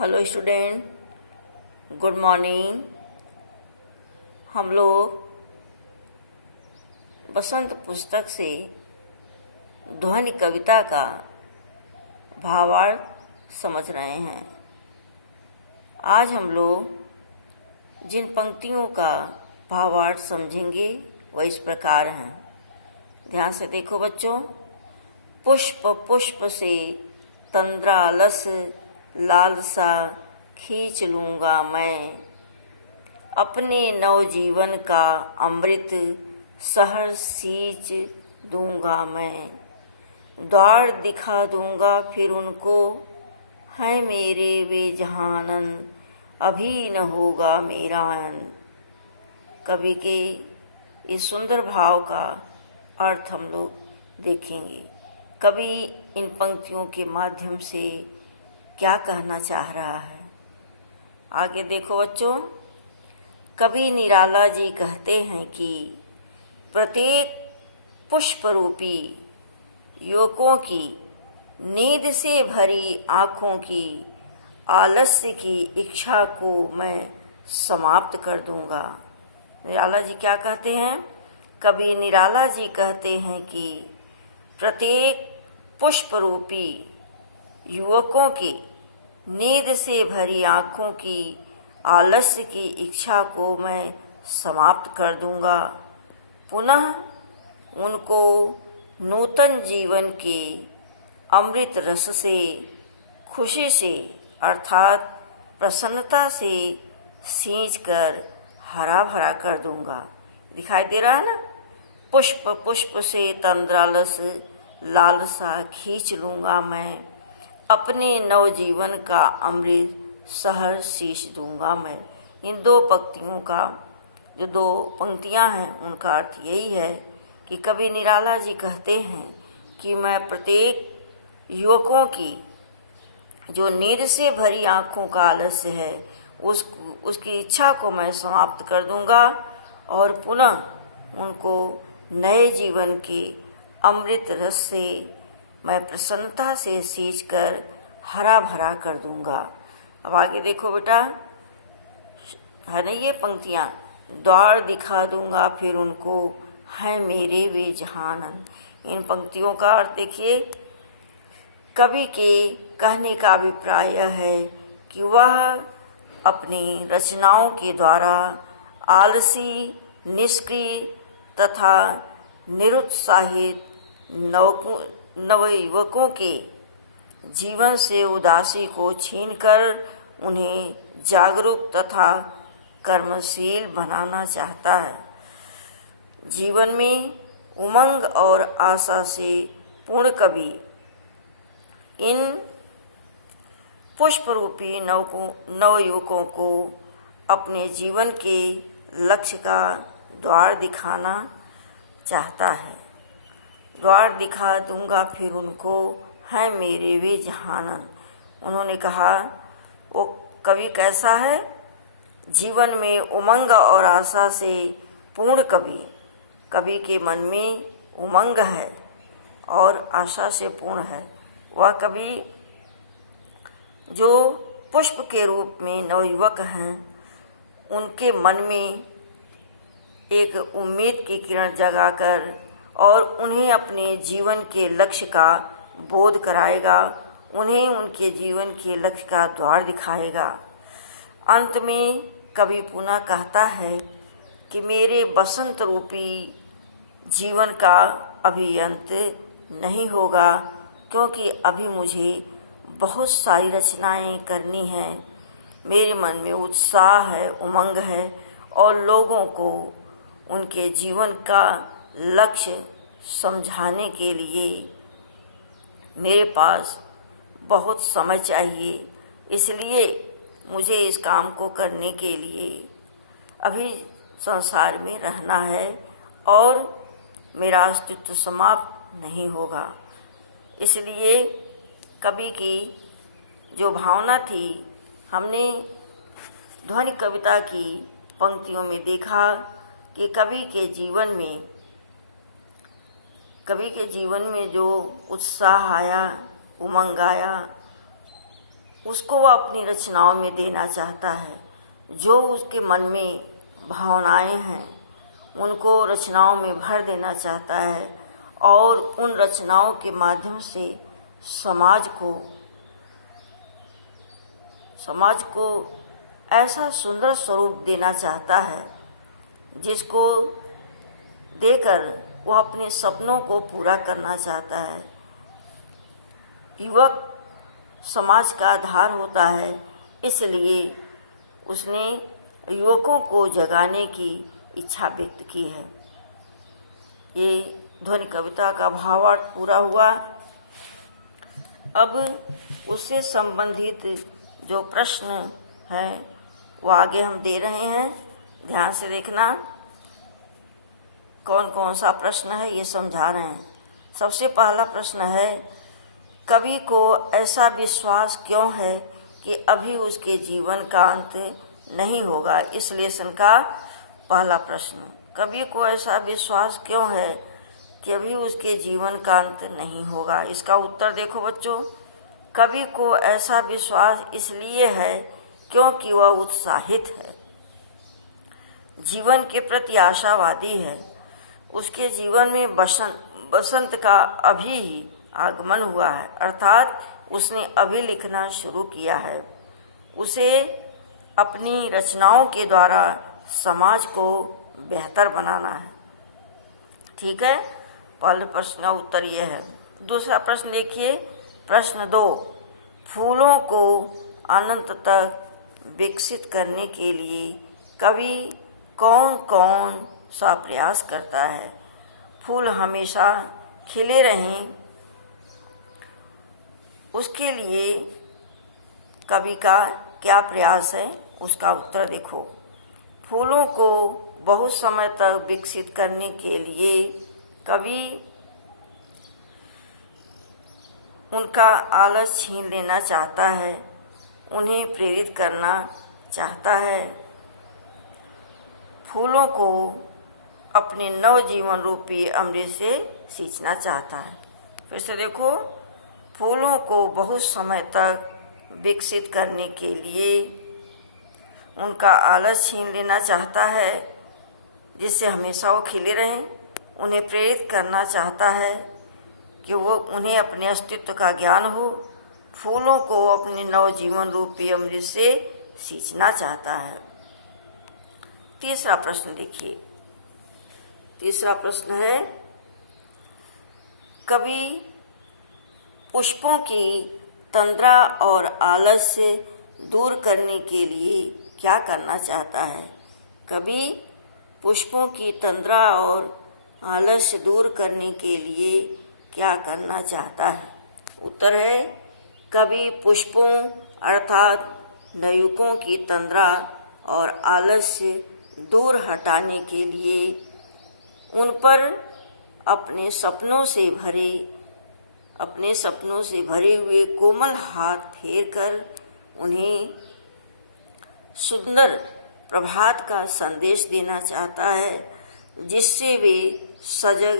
Hello student, good morning. हम लोग बसंत पुस्तक से ध्वनि कविता का भावार्थ समझ रहे हैं। आज हम लोग जिन पंक्तियों का भावार्थ समझेंगे वह इस प्रकार हैं। ध्यान से देखो बच्चों। पुष्प पुष्प से तंद्रालस लालसा खींच लूँगा मैं, अपने नवजीवन का अमृत सहर सींच दूँगा मैं। द्वार दिखा दूँगा फिर उनको, है मेरे वे जहानन, अभी न होगा मेरा अंत। कवि के इस सुंदर भाव का अर्थ हम लोग देखेंगे। कवि इन पंक्तियों के माध्यम से क्या कहना चाह रहा है, आगे देखो बच्चों। कवि निराला जी कहते हैं कि प्रत्येक पुष्प रूपी युवकों की नींद से भरी आँखों की आलस्य की इच्छा को मैं समाप्त कर दूंगा। निराला जी क्या कहते हैं? कवि निराला जी कहते हैं कि प्रत्येक पुष्प रूपी युवकों की नींद से भरी आँखों की आलस्य की इच्छा को मैं समाप्त कर दूंगा। पुनः उनको नूतन जीवन के अमृत रस से, खुशी से अर्थात प्रसन्नता से सींच कर हरा भरा कर दूंगा। दिखाई दे रहा है ना? पुष्प पुष्प से तंद्रालस लालसा खींच लूँगा मैं, अपने नवजीवन का अमृत सहर शीश दूंगा मैं। इन दो पंक्तियों का जो दो पंक्तियां हैं उनका अर्थ यही है कि कवि निराला जी कहते हैं कि मैं प्रत्येक युवकों की जो नींद से भरी आँखों का आलस्य है उसकी इच्छा को मैं समाप्त कर दूंगा और पुनः उनको नए जीवन के अमृत रस से मैं प्रसन्नता से सींच कर हरा भरा कर दूंगा। अब आगे देखो बेटा, है ना ये पंक्तियाँ। द्वार दिखा दूंगा फिर उनको, है मेरे वे जहानन। इन पंक्तियों का अर्थ देखिए। कवि के कहने का अभिप्राय यह है कि वह अपनी रचनाओं के द्वारा आलसी, निष्क्रिय तथा निरुत्साहित नवयुवकों के जीवन से उदासी को छीनकर उन्हें जागरूक तथा कर्मशील बनाना चाहता है। जीवन में उमंग और आशा से पूर्ण कवि इन पुष्प रूपी नवयुवकों को अपने जीवन के लक्ष्य का द्वार दिखाना चाहता है। द्वार दिखा दूंगा फिर उनको, है मेरे वे जहानन। उन्होंने कहा वो कवि कैसा है? जीवन में उमंग और आशा से पूर्ण कवि। कवि के मन में उमंग है और आशा से पूर्ण है। वह कवि जो पुष्प के रूप में नवयुवक हैं, उनके मन में एक उम्मीद की किरण जगाकर और उन्हें अपने जीवन के लक्ष्य का बोध कराएगा, उन्हें उनके जीवन के लक्ष्य का द्वार दिखाएगा। अंत में कवि पुनः कहता है कि मेरे बसंत रूपी जीवन का अभी अंत नहीं होगा, क्योंकि अभी मुझे बहुत सारी रचनाएं करनी हैं। मेरे मन में उत्साह है, उमंग है और लोगों को उनके जीवन का लक्ष्य समझाने के लिए मेरे पास बहुत समय चाहिए। इसलिए मुझे इस काम को करने के लिए अभी संसार में रहना है और मेरा अस्तित्व समाप्त नहीं होगा। इसलिए कवि की जो भावना थी, हमने ध्वनि कविता की पंक्तियों में देखा कि कवि के जीवन में जो उत्साह आया, उमंग आया, उसको वह अपनी रचनाओं में देना चाहता है। जो उसके मन में भावनाएं हैं उनको रचनाओं में भर देना चाहता है और उन रचनाओं के माध्यम से समाज को ऐसा सुंदर स्वरूप देना चाहता है जिसको देकर वह अपने सपनों को पूरा करना चाहता है। युवक समाज का आधार होता है, इसलिए उसने युवकों को जगाने की इच्छा व्यक्त की है। ये ध्वनि कविता का भावार्थ पूरा हुआ। अब उससे संबंधित जो प्रश्न है वो आगे हम दे रहे हैं, ध्यान से देखना। कौन कौन सा प्रश्न है ये समझा रहे हैं। सबसे पहला प्रश्न है, कवि को ऐसा विश्वास क्यों है कि अभी उसके जीवन का अंत नहीं होगा। इस लेसन का पहला प्रश्न, कवि को ऐसा विश्वास क्यों है कि अभी उसके जीवन का अंत नहीं होगा। इसका उत्तर देखो बच्चों, कवि को ऐसा विश्वास इसलिए है क्योंकि वह उत्साहित है, जीवन के प्रति आशावादी है। उसके जीवन में बसंत का अभी ही आगमन हुआ है, अर्थात उसने अभी लिखना शुरू किया है। उसे अपनी रचनाओं के द्वारा समाज को बेहतर बनाना है। ठीक है, पहले प्रश्न का उत्तर यह है। दूसरा प्रश्न देखिए, प्रश्न 2, फूलों को अनंत तक विकसित करने के लिए कवि कौन कौन सा प्रयास करता है। फूल हमेशा खिले रहें, उसके लिए कवि का क्या प्रयास है, उसका उत्तर देखो। फूलों को बहुत समय तक विकसित करने के लिए कवि उनका आलस छीन लेना चाहता है, उन्हें प्रेरित करना चाहता है। फूलों को अपने नवजीवन रूपी अमृत से सींचना चाहता है। फिर से देखो, फूलों को बहुत समय तक विकसित करने के लिए उनका आलस छीन लेना चाहता है, जिससे हमेशा वो खिले रहें। उन्हें प्रेरित करना चाहता है कि वो उन्हें अपने अस्तित्व का ज्ञान हो। फूलों को अपने नवजीवन रूपी अमृत से सींचना चाहता है। तीसरा प्रश्न देखिए, तीसरा प्रश्न है, कवि पुष्पों की तंद्रा और आलस्य दूर करने के लिए क्या करना चाहता है। कवि पुष्पों की तंद्रा और आलस्य दूर करने के लिए क्या करना चाहता है। उत्तर है, कवि पुष्पों अर्थात नयुकों की तंद्रा और आलस्य दूर हटाने के लिए उन पर अपने सपनों से भरे हुए कोमल हाथ फेर कर उन्हें सुंदर प्रभात का संदेश देना चाहता है, जिससे वे सजग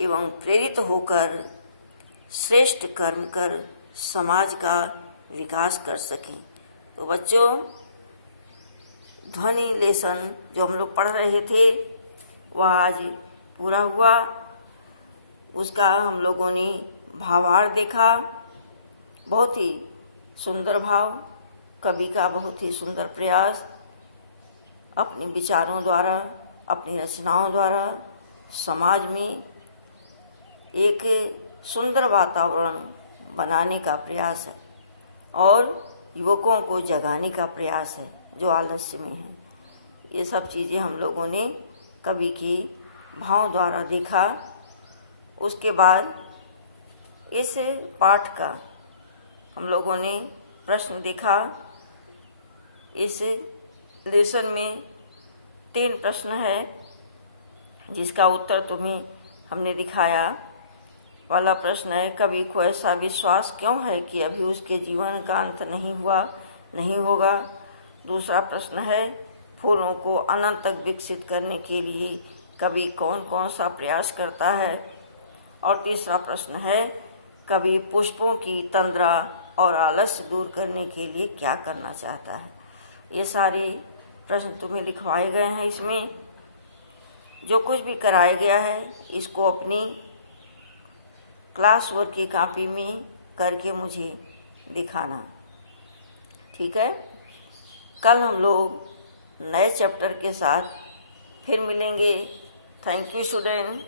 एवं प्रेरित होकर श्रेष्ठ कर्म कर समाज का विकास कर सकें। तो बच्चों, ध्वनि लेसन जो हम लोग पढ़ रहे थे वह आज पूरा हुआ। उसका हम लोगों ने भावार्थ देखा। बहुत ही सुंदर भाव, कवि का बहुत ही सुंदर प्रयास अपने विचारों द्वारा, अपनी रचनाओं द्वारा समाज में एक सुंदर वातावरण बनाने का प्रयास है और युवकों को जगाने का प्रयास है जो आलस्य में है। ये सब चीज़ें हम लोगों ने कवि के भाव द्वारा देखा। उसके बाद इस पाठ का हम लोगों ने प्रश्न देखा। इस लेसन में 3 प्रश्न है जिसका उत्तर तुम्हें हमने दिखाया। पहला प्रश्न है, कवि को ऐसा विश्वास क्यों है कि अभी उसके जीवन का अंत नहीं होगा। दूसरा प्रश्न है, फूलों को अनंत तक विकसित करने के लिए कवि कौन कौन सा प्रयास करता है। और तीसरा प्रश्न है, कवि पुष्पों की तंद्रा और आलस्य दूर करने के लिए क्या करना चाहता है। ये सारे प्रश्न तुम्हें लिखवाए गए हैं। इसमें जो कुछ भी कराया गया है इसको अपनी क्लास वर्क की कॉपी में करके मुझे दिखाना, ठीक है। कल हम लोग नए चैप्टर के साथ फिर मिलेंगे। Thank you student.